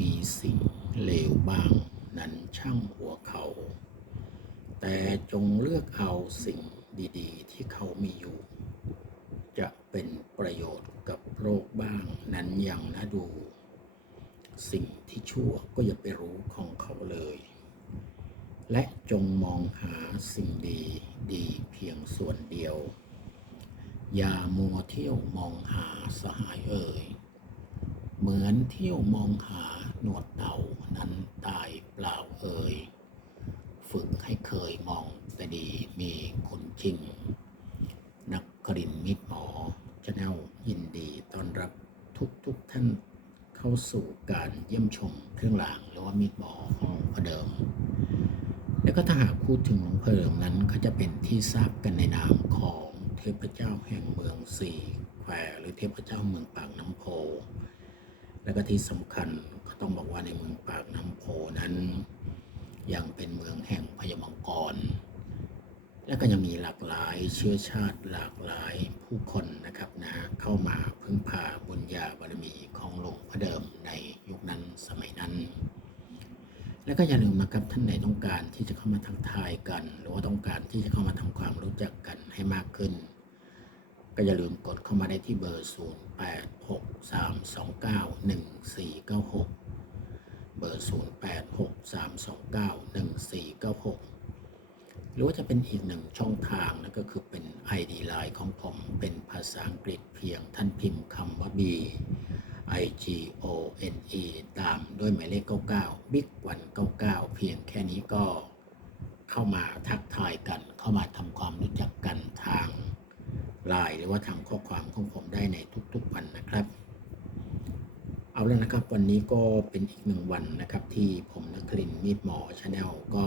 มีสิ่งเลวบ้าง นั้นช่างหัวเขา แต่จงเลือกเอาสิ่งดีๆ ที่เขามีอยู่ จะเป็นประโยชน์กับโลกบ้างนั้นอยังนะดู สิ่งที่ชั่วก็อย่าไปรู้ของเขาเลย และจงมองหาสิ่งดีดีเพียงส่วนเดียว อย่ามัวเที่ยวมองหาสหายเอ่ยเหมือนเที่ยวมองหา หนวดเต่านั้นตายเปล่าเอ่ย ฝึกให้เคยมองแต่ดีมีคุณจริง นักกรินมิตรหมอชาแนลยินดีต้อนรับทุกทุกท่านเข้าสู่การเยี่ยมชมเครื่องรางหรือว่ามิตรหมอของพ่อเดิม แล้วก็ถ้าหากพูดถึงหลวงพ่อเดิมนั้นก็จะเป็นที่ทราบกันในนามของเทพเจ้าแห่งเมืองสี่แควหรือเทพเจ้าเมืองปากน้ำโพ แล้วก็ที่สำคัญก็ต้องบอกว่าในเมืองปากน้ำโพนั้น ยังเป็นเมืองแห่งพญามังกร และก็ยังมีหลากหลายเชื้อชาติหลากหลายผู้คนนะครับนะเข้ามาพึ่งพาบุญญาบารมีของหลวงพ่อเดิมในยุคนั้นสมัยนั้น แล้วก็อย่าลืมนะครับท่านไหนต้องการที่จะเข้ามาทักทายกัน หรือว่าต้องการที่จะเข้ามาทำความรู้จักกันให้มากขึ้น ก็อย่าลืมกดเข้ามาได้ที่เบอร์ 0 8 6 3 2 9 1 4 9 6 เบอร์ 0 8 6 3 2 9 1 4 9 6 หรือว่าจะเป็นอีกหนึ่งช่องทางนั่นก็คือเป็น ID Line ของผมเป็นภาษาอังกฤษเพียงท่านพิมพ์คำว่า B I G O N E ตามด้วยหมายเลข 99 Big 199 เพียงแค่นี้ก็เข้ามาทักทายกัน เข้ามาทำความรู้จักกันทาง ไลน์หรือว่าทางข้อความของผมได้ในทุกๆวันนะครับ เอาแล้วนะครับวันนี้ก็เป็นอีกหนึ่งวันนะครับ ที่ผมนักลินมีดหมอชาแนลก็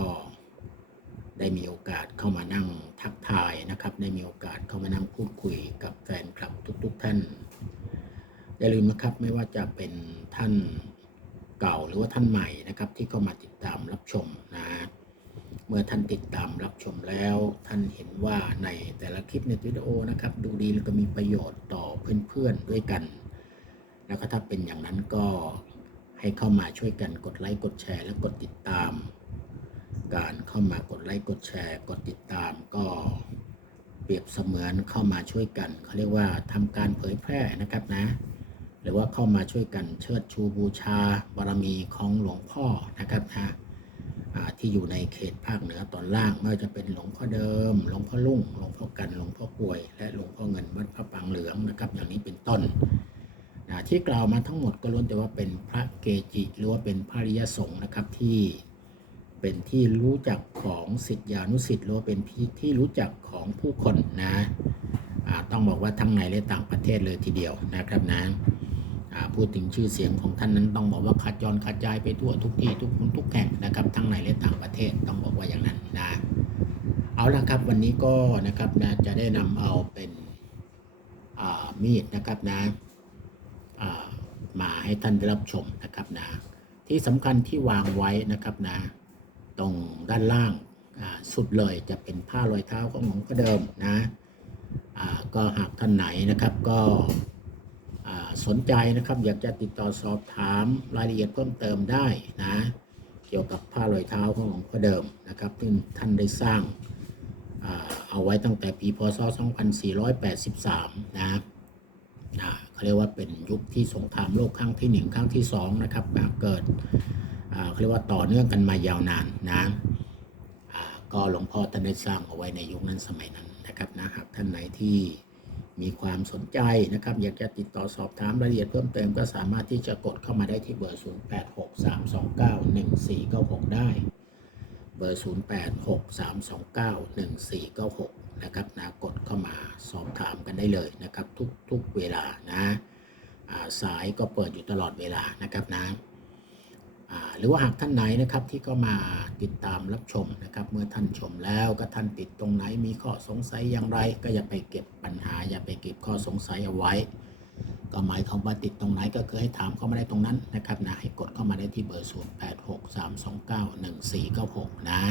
ได้มีโอกาสเข้ามานั่งทักทายนะครับ ได้มีโอกาสเข้ามานั่งพูดคุยกับแฟนคลับทุก ๆ ท่าน อย่าลืมนะครับไม่ว่าจะเป็นท่านเก่าหรือว่าท่านใหม่นะครับ ที่เข้ามาติดตามรับชมนะ เมื่อท่านติดตามรับชมแล้วท่านเห็นว่าในแต่ละคลิปในวิดีโอนะครับ ดูดีแล้วก็มีประโยชน์ต่อเพื่อนๆด้วยกัน แล้วก็ถ้าเป็นอย่างนั้นก็ให้เข้ามาช่วยกันกดไลค์กดแชร์ และกดติดตาม การเข้ามากดไลค์กดแชร์ กดติดตามก็เปรียบเสมือนเข้ามาช่วยกันเขาเรียกว่าทำการเผยแพร่นะครับนะ หรือว่าเข้ามาช่วยกันเชิดชูบูชาบารมีของหลวงพ่อนะครับนะ ที่อยู่ในเขตภาคเหนือตอนล่างไม่ว่าจะเป็นหลวงพ่อเดิม หลวงพ่อลุ่ง หลวงพ่อกัน หลวงพ่อกลวย และหลวงพ่อเงินวัดพระปางเหลืองนะครับ อย่างนี้เป็นต้นที่กล่าวมาทั้งหมดก็ล้วนแต่ว่าเป็นพระเกจิหรือว่าเป็นพระริยสงฆ์นะครับที่เป็นที่รู้จักของสิทธิานุสิทธิ์หรือว่าเป็นที่ที่รู้จักของผู้คนนะต้องบอกว่าทั้งในและต่างประเทศเลยทีเดียวนะครับนะ พูดถึงชื่อเสียงของท่านนั้นต้องบอกว่าขจรกระจายไปทั่วทุกที่ทุกคนทุกแห่งนะครับ ทั้งในและต่างประเทศต้องบอกว่าอย่างนั้นนะเอาละครับวันนี้ก็นะครับนะจะได้นำเอาเป็นมีดนะครับนะมาให้ท่านได้รับชมนะครับนะที่สำคัญที่วางไว้นะครับนะตรงด้านล่างสุดเลยจะเป็นผ้ารอยเท้าของหลวงพ่อเดิมนะก็หากท่านไหนนะครับก็ สนใจนะครับ อยากจะติดต่อสอบถามรายละเอียดเพิ่มเติมได้นะ เกี่ยวกับผ้ารอยเท้าของหลวงพ่อเดิมนะครับซึ่งท่านได้สร้างเอาไว้ตั้งแต่ปีพศ 2483 นะเขาเรียกว่าเป็นยุคที่สงครามโลกครั้งที่หนึ่งครั้งที่สองนะครับเกิดเขาเรียกว่าต่อเนื่องกันมายาวนานนะก็หลวงพ่อท่านได้สร้างเอาไว้ในยุคนั้นสมัยนั้นนะครับนะหากท่านไหนที่ มีความสนใจนะครับ อยากจะติดต่อสอบถามรายละเอียดเพิ่มเติมก็สามารถที่จะกดเข้ามาได้ที่เบอร์ 0863291496 ได้ เบอร์ 0863291496 นะครับนะกดเข้ามาสอบถามกันได้เลยนะครับ ทุกทุกเวลานะาสายก็เปิดอยู่ตลอดเวลานะครับนะ หรือว่าหากท่านไหนนะครับที่ก็มาติดตามรับชมนะครับ เมื่อท่านชมแล้วก็ท่านติดตรงไหนมีข้อสงสัยอย่างไร ก็อย่าไปเก็บปัญหา อย่าไปเก็บข้อสงสัยเอาไว้ ก็หมายความว่าติดตรงไหนก็คือให้ถามเข้ามาได้ตรงนั้นนะครับนะให้กดเข้ามาได้ที่เบอร์ 0 8 6 3 2 9 1 4 9 6 นะ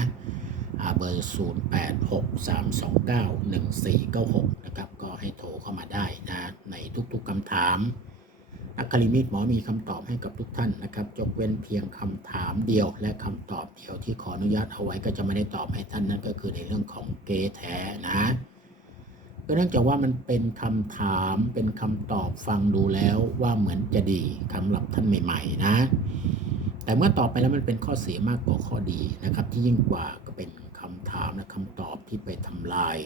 อ่าเบอร์ 0 8 6 3 2 9 1 4 9 6 นะครับก็ให้โทรเข้ามาได้นะในทุกๆคำถาม นักคลิมิตหมอมีคำตอบให้กับทุกท่านนะครับยกเว้นเพียงคำถามเดียว และคำตอบเดียวที่ขออนุญาตเอาไว้ก็จะไม่ได้ตอบให้ท่านนั่นก็คือในเรื่องของเกแท้นะก็เนื่องจากว่ามันเป็นคำถามเป็นคำตอบฟังดูแล้วว่าเหมือนจะดีสำหรับท่านใหม่ ๆ นะ แต่เมื่อตอบไปแล้วมันเป็นข้อเสียมากกว่าข้อดีนะครับ ที่ยิ่งกว่าก็เป็นคำถามและคำตอบที่ไปทำลาย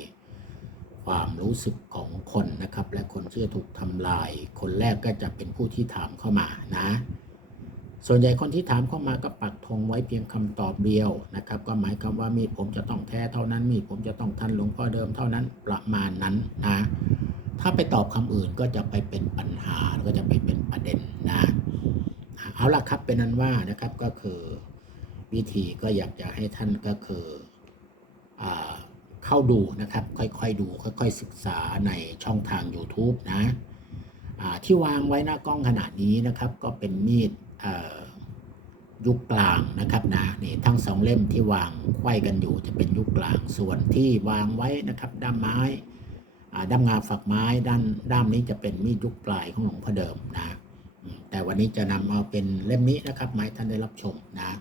ความรู้สึกของคนนะครับ และคนที่จะถูกทำลาย คนแรกก็จะเป็นผู้ที่ถามเข้ามานะ ส่วนใหญ่คนที่ถามเข้ามาก็ปักธงไว้เพียงคำตอบเดียวนะครับ ก็หมายความว่ามีดผมจะต้องแท้เท่านั้น มีดผมจะต้องทันหลวงพ่อเดิมเท่านั้นประมาณนั้นนะ ถ้าไปตอบคำอื่นก็จะไปเป็นปัญหาก็จะไปเป็นประเด็นนะเอาล่ะครับเป็นนั้นว่านะครับก็คือวิธีก็อยากจะให้ท่านก็คืออ่า เข้าดูนะครับ ค่อยๆดู ค่อย ๆ ศึกษาในช่องทาง YouTube นะที่วางไว้หน้ากล้องขนาดนี้นะครับ ก็เป็นมีดยุคกลางนะครับนะนี่ทั้งสองเล่มที่วางไขว้กันอยู่จะเป็นยุคกลางส่วนที่วางไว้นะครับ ด้ามไม้ด้ามงาฝักไม้ด้านด้ามนี้จะเป็นมีดยุคปลายของหลวงพ่อเดิมนะแต่วันนี้จะนำเอาเป็นเล่มนี้นะครับไม้ท่านได้รับชมนะ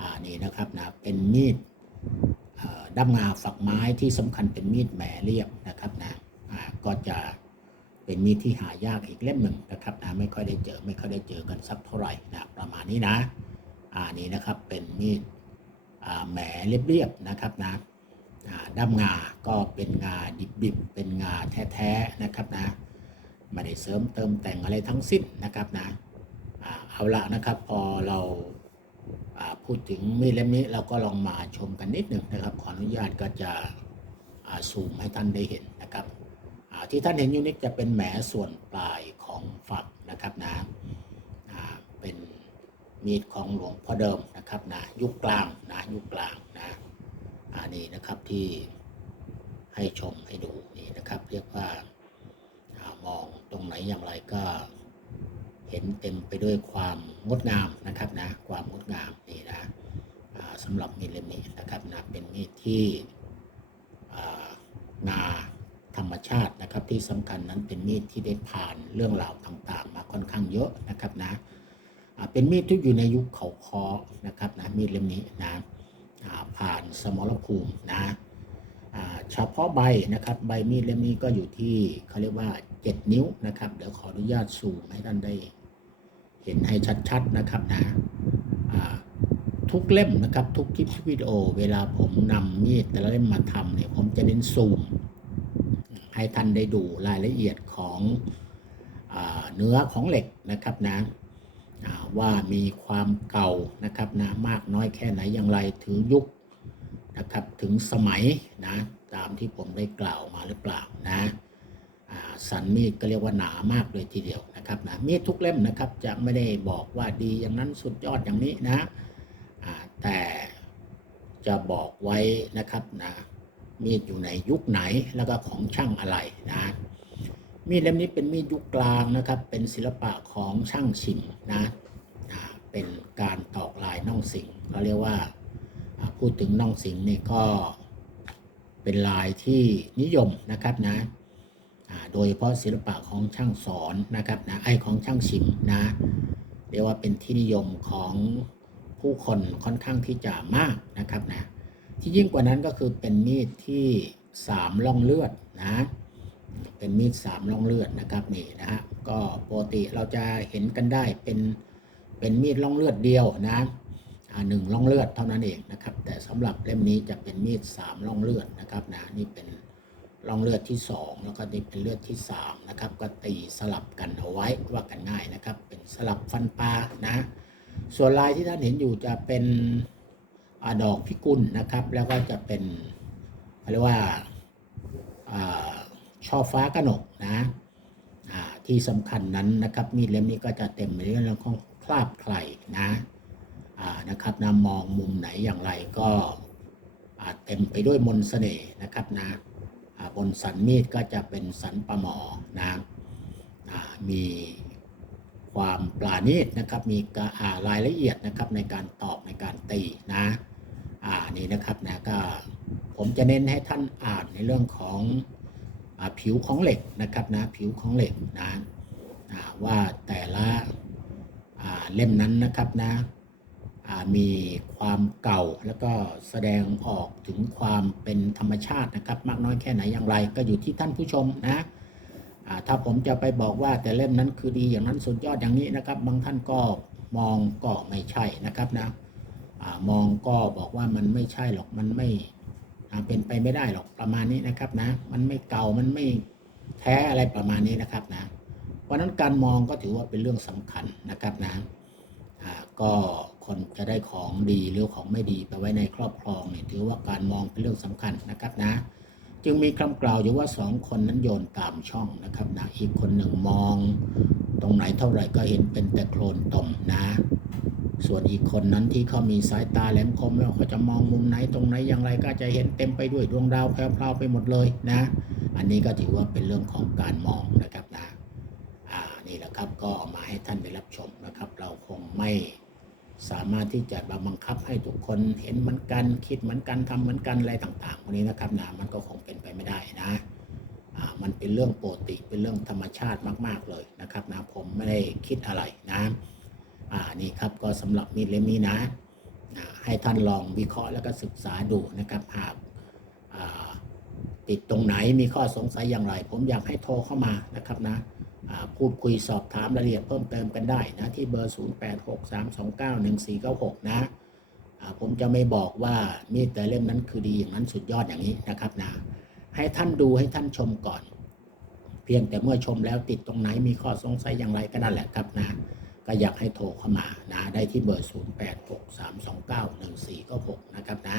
อ่านี่นะครับนะเป็นมีด ด้ามงาฝักไม้ที่สำคัญเป็นมีดแหมเรียบนะครับนะก็จะเป็นมีดที่หายากอีกเล่มหนึ่งนะครับนะไม่ค่อยได้เจอไม่ค่อยได้เจอกันสักเท่าไหร่นะประมาณนี้นะอ่านี่นะครับเป็นมีดแหมเรียบๆนะครับนะด้ามงาก็เป็นงาดิบๆเป็นงาแท้ๆนะครับนะไม่ได้เสริมเติมแต่งอะไรทั้งสิ้นนะครับนะเอาละนะครับพอเรา พูดถึงมีดเล่มนี้เราก็ลองมาชมกันนิดหนึ่งนะครับ ขออนุญาตก็จะอ่าซูมให้ท่านได้เห็นนะครับที่ท่านเห็นอยู่นี้จะเป็นแหมส่วนปลายของฝักนะครับนะอ่าเป็นมีดของหลวงพ่อเดิมนะครับนะยุคกลางนะยุคกลางนะอันนี้นะครับที่ให้ชมให้ดูนี่นะครับเรียกว่า อามองตรงไหนอย่างไรก็ เต็มไปด้วยความงดงามนะครับนะความงดงามนี่นะสำหรับมีดเล่มนี้นะครับนะเป็นมีดที่อ่างาธรรมชาตินะครับที่สำคัญนั้นเป็นมีดที่ได้ผ่านเรื่องราวต่างๆ มาค่อนข้างเยอะนะครับนะเป็นมีดที่อยู่ในยุคเขาคอนะครับนะมีดเล่มนี้นะผ่านสมรภูมินะเฉพาะใบนะครับใบมีดเล่มนี้ก็อยู่ที่เขาเรียกว่า 7 นิ้วนะครับเดี๋ยวขออนุญาตซูมให้ท่านได้ เห็นให้ชัดๆนะครับนะทุกเล่มนะครับ ทุกคลิปวิดีโอ เวลาผมนำมีดแต่ละเล่มมาทำเนี่ยผมจะเน้นซูม ให้ท่านได้ดูรายละเอียดของอเนื้อของเหล็กนะครับนะว่ามีความเก่านะครับนะมากน้อยแค่ไหนอย่างไรถึงยุคนะครับถึงสมัยนะตามที่ผมได้กล่าวมาหรือเปล่านะ สันมีดก็เรียกว่าหนามากเลยทีเดียวนะครับนะมีดทุกเล่มนะครับจะไม่ได้บอกว่าดีอย่างนั้นสุดยอดอย่างนี้นะแต่จะบอกไว้นะครับนะมีดอยู่ในยุคไหนแล้วก็ของช่างอะไรนะมีดเล่มนี้เป็นมีดยุคกลางนะครับ เป็นศิลปะของช่างชิมนะอ่าเป็นการตอกลายน่องสิงเราเรียกว่าพูดถึงน่องสิงนี่ก็เป็นลายที่นิยมนะครับนะ โดยเฉพาะศิลปะของช่างสอนนะครับนะไอของช่างชิมนะเรียกว่าเป็นที่นิยมของผู้คนค่อนข้างที่จะมากนะครับนะที่ยิ่งกว่านั้นก็คือเป็นมีดที่สามล่องเลือดนะเป็นมีดสามล่องเลือดนะครับนี่นะฮะก็ปกติเราจะเห็นกันได้เป็นเป็นมีดล่องเลือดเดียวนะหนึ่งร่องเลือดเท่านั้นเองนะครับแต่สำหรับเล่มนี้จะเป็นมีดสามร่องเลือดนะครับนะนี่เป็น ร่องเลือดที่สองแล้วก็นี่เป็นเลือดที่สามนะครับก็ตีสลับกันเอาไว้ว่ากันง่ายนะครับ เป็นสลับฟันปลานะ ส่วนลายที่ท่านเห็นอยู่จะเป็นอดอกพิกุลนะครับ แล้วก็จะเป็นเรียกว่าอช่อฟ้ากระหนกนะที่สำคัญนั้นนะครับ มีดเล่มนี้ก็จะเต็มไปด้วยเรื่องของคราบไคลนะนะครับนะมองมุมไหนอย่างไรก็เต็มไปด้วยมนเสน่ห์นะครับนะ บนสันมีดก็จะเป็นสันปลาหมอนะมีความปราณีตนะครับ มีกะอ่ารายละเอียดนะครับในการตอบในการตีนะอ่านี่นะครับนะก็ผมจะเน้นให้ท่านอ่านในเรื่องของอผิวของเหล็กนะครับนะผิวของเหล็กนะว่าแต่ละเล่มนั้นนะครับนะ มีความเก่าแล้วก็แสดงออกถึงความเป็นธรรมชาตินะครับ มากน้อยแค่ไหนอย่างไร ก็อยู่ที่ท่านผู้ชมนะถ้าผมจะไปบอกว่าแต่เล่มนั้นคือดีอย่างนั้นสุดยอดอย่างนี้นะครับ บางท่านก็มองก็ไม่ใช่นะครับนะอมองก็บอกว่ามันไม่ใช่หรอกมันไม่เป็นไปไม่ได้หรอกประมาณนี้นะครับนะ มันไม่เก่ามันไม่แท้อะไรประมาณนี้นะครับนะเพราะนั้นการมองก็ถือว่าเป็นเรื่องสำคัญนะครับนะก็ คนจะได้ของดีหรือของไม่ดีไปไว้ในครอบครองเนี่ยถือว่าการมองเป็นเรื่องสำคัญนะครับนะ จึงมีคำกล่าวอยู่ว่าสองคนนั้นโยนตามช่องนะครับนะอีกคนหนึ่งมอง ตรงไหนเท่าไหร่ก็เห็นเป็นแต่โคลนตมนะ ส่วนอีกคนนั้นที่เขามีสายตาแหลมคมไม่ว่าเขาจะมองมุมไหนตรงไหนอย่างไรก็จะเห็นเต็มไปด้วยดวงดาวแพรวไปหมดเลยนะ อันนี้ก็ถือว่าเป็นเรื่องของการมองนะครับนะอ่านี่แหละครับก็เอามาให้ท่านได้รับชมนะครับ เราคงไม่ สามารถที่จะบังคับให้ทุกคนเห็นเหมือนกัน คิดเหมือนกันทำเหมือนกันอะไรต่างๆพวกนี้นะครับนะมันก็คงเป็นไปไม่ได้นะมันเป็นเรื่องปกติเป็นเรื่องธรรมชาติมาก ๆเลยนะครับนะผมไม่ได้คิดอะไรนะอ่านี่ครับก็สำหรับมีดเล่มนี้นะให้ท่านลองวิเคราะห์แล้วก็ศึกษาดูนะครับหากติดตรงไหนมีข้อสงสัยอย่างไร ผมอยากให้โทรเข้ามานะครับนะอ่า พูดคุยสอบถามรายละเอียดเพิ่มเติมกันได้นะที่เบอร์ 0863291496 นะอ่าผมจะไม่บอกว่ามีแต่เล่มนั้นคือดีอย่างนั้นสุดยอดอย่างนี้นะครับนะให้ท่านดูให้ท่านชมก่อน เพียงแต่เมื่อชมแล้วติดตรงไหนมีข้อสงสัยอย่างไรก็นั่นแหละครับนะก็อยากให้โทรเข้ามานะได้ที่เบอร์ 0863291496 นะครับนะ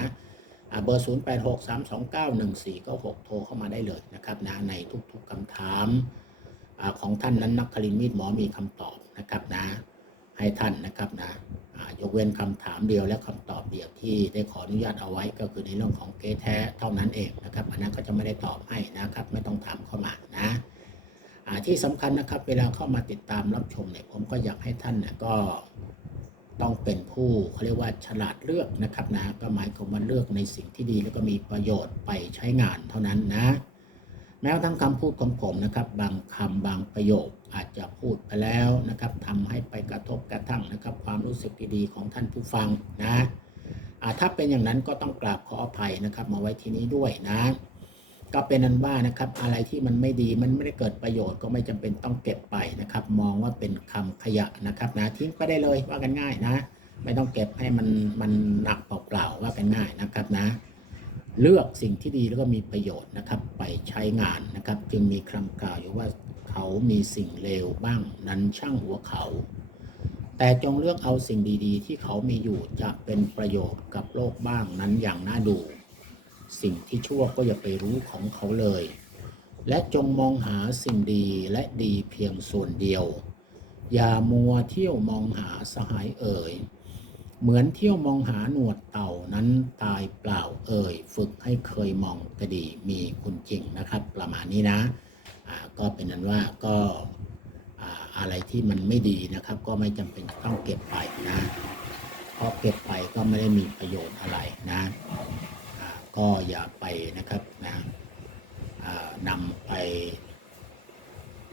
อ่าเบอร์ 0863291496 โทรเข้ามาได้เลยนะครับนะในทุกๆคำถาม ของท่านนั้นนักคลินมีดหมอมีคำตอบนะครับนะ ให้ท่านนะครับนะยกเว้นคำถามเดียวและคำตอบเดียวที่ได้ขออนุญาตเอาไว้ก็คือในเรื่องของเกแท้เท่านั้นเองนะครับอันนั้นก็จะไม่ได้ตอบให้นะครับ ไม่ต้องถามเข้ามานะที่สำคัญนะครับเวลาเข้ามาติดตามรับชมเนี่ยผมก็อยากให้ท่านเนี่ยก็ต้องเป็นผู้เขาเรียกว่าฉลาดเลือกนะครับนะก็หมายความว่าเลือกในสิ่งที่ดีแล้วก็มีประโยชน์ไปใช้งานเท่านั้นนะ แม้กระทั่งคำพูดของผมนะครับ บางคำบางประโยคอาจจะพูดไปแล้วนะครับทำให้ไปกระทบกระทั่งนะครับ ความรู้สึกดีๆของท่านผู้ฟังนะอาถ้าเป็นอย่างนั้นก็ต้องกราบขออภัยนะครับ มาไว้ที่นี้ด้วยนะ ก็เป็นนั้นว่านะครับอะไรที่มันไม่ดีมันไม่ได้เกิดประโยชน์ก็ไม่จำเป็นต้องเก็บไปนะครับ มองว่าเป็นคำขยะนะครับนะทิ้งไปได้เลยว่ากันง่ายนะ ไม่ต้องเก็บให้มันมันหนักเปล่าๆว่ากันง่ายนะครับนะ เลือกสิ่งที่ดีแล้วก็มีประโยชน์นะครับไปใช้งานนะครับ จึงมีคำกล่าวอยู่ว่าเขามีสิ่งเลวบ้างนั้นช่างหัวเขา แต่จงเลือกเอาสิ่งดีๆ ที่เขามีอยู่จะเป็นประโยชน์กับโลกบ้างนั้นอย่างน่าดู สิ่งที่ชั่วก็อย่าไปรู้ของเขาเลย และจงมองหาสิ่งดีและดีเพียงส่วนเดียว อย่ามัวเที่ยวมองหาสหายเอ่ย เหมือนเที่ยวมองหาหนวดเต่านั้นตายเปล่าเอ่ย ฝึกให้เคยมองก็ดีมีคุณจริงนะครับ ประมาณนี้นะก็เป็นนั้นว่าก็อ่าอะไรที่มันไม่ดีนะครับ ก็ไม่จำเป็นต้องเก็บไปนะเพราะเก็บไปก็ไม่ได้มีประโยชน์อะไรนะก็อย่าไปนะครับนะนำไป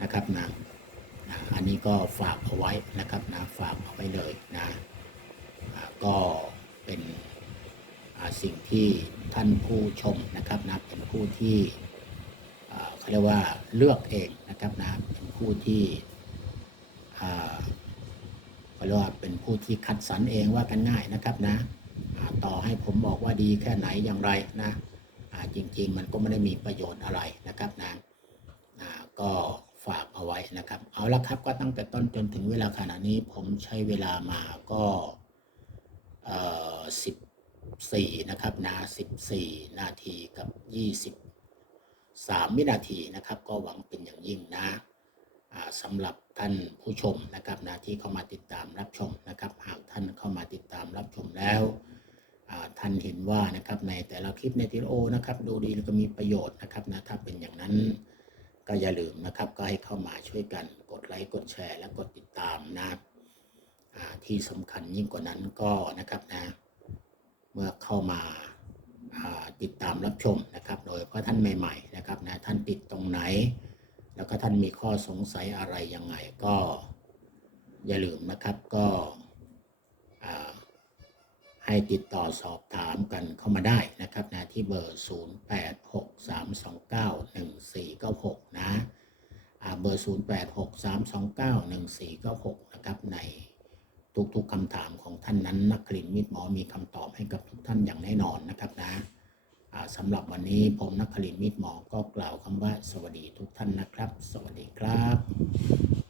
นะครับนะอ่าอันนี้ก็ฝากเอาไว้นะครับนะฝากเอาไว้เลยนะ ก็เป็นสิ่งที่ท่านผู้ชมนะครับนะเป็นผู้ที่เขาเรียกว่าเลือกเองนะครับนะเป็นผู้ที่อ่าเรียกว่าเป็นผู้ที่คัดสรรเองว่ากันง่ายนะครับนะอ่าต่อให้ผมบอกว่าดีแค่ไหนอย่างไรนะจริง ๆ มันก็ไม่ได้มีประโยชน์อะไรนะครับนะอ่าก็ฝากเอาไว้นะครับ เอาละครับก็ตั้งแต่ต้นจนถึงเวลาขณะนี้ผมใช้เวลามาก็ สิบสี่นะครับนะสิบสี่นาทีกับยี่สิบสามวินาทีนะครับก็หวังเป็นอย่างยิ่งนะสำหรับท่านผู้ชมนะครับนะที่เข้ามาติดตามรับชมนะครับ หากท่านเข้ามาติดตามรับชมแล้วท่านเห็นว่านะครับในแต่ละคลิปในทีโอนะครับดูดีแล้วก็มีประโยชน์นะครับนะถ้าเป็นอย่างนั้นก็อย่าลืมนะครับก็ให้เข้ามาช่วยกันกดไลค์กดแชร์ และกดติดตามนะที่สำคัญยิ่งกว่านั้นก็นะครับนะ เมื่อเข้ามาติดตามรับชมนะครับโดยเฉพาะท่านใหม่ๆนะครับนะท่านติดตรงไหน แล้วก็ท่านมีข้อสงสัยอะไรยังไงก็อย่าลืมนะครับก็ให้ติดต่อสอบถามกันเข้ามาได้นะครับนะที่เบอร์ 0863291496 นะอ่าเบอร์ 0863291496 นะครับใน ทุกๆคำถามของท่านนั้น นักคลินมิตรหมอมีคำตอบให้กับทุกท่านอย่างแน่นอนนะครับนะสำหรับวันนี้ผมนักคลินมิตรหมอก็กล่าวคำว่า สวัสดีทุกท่านนะครับ สวัสดีครับ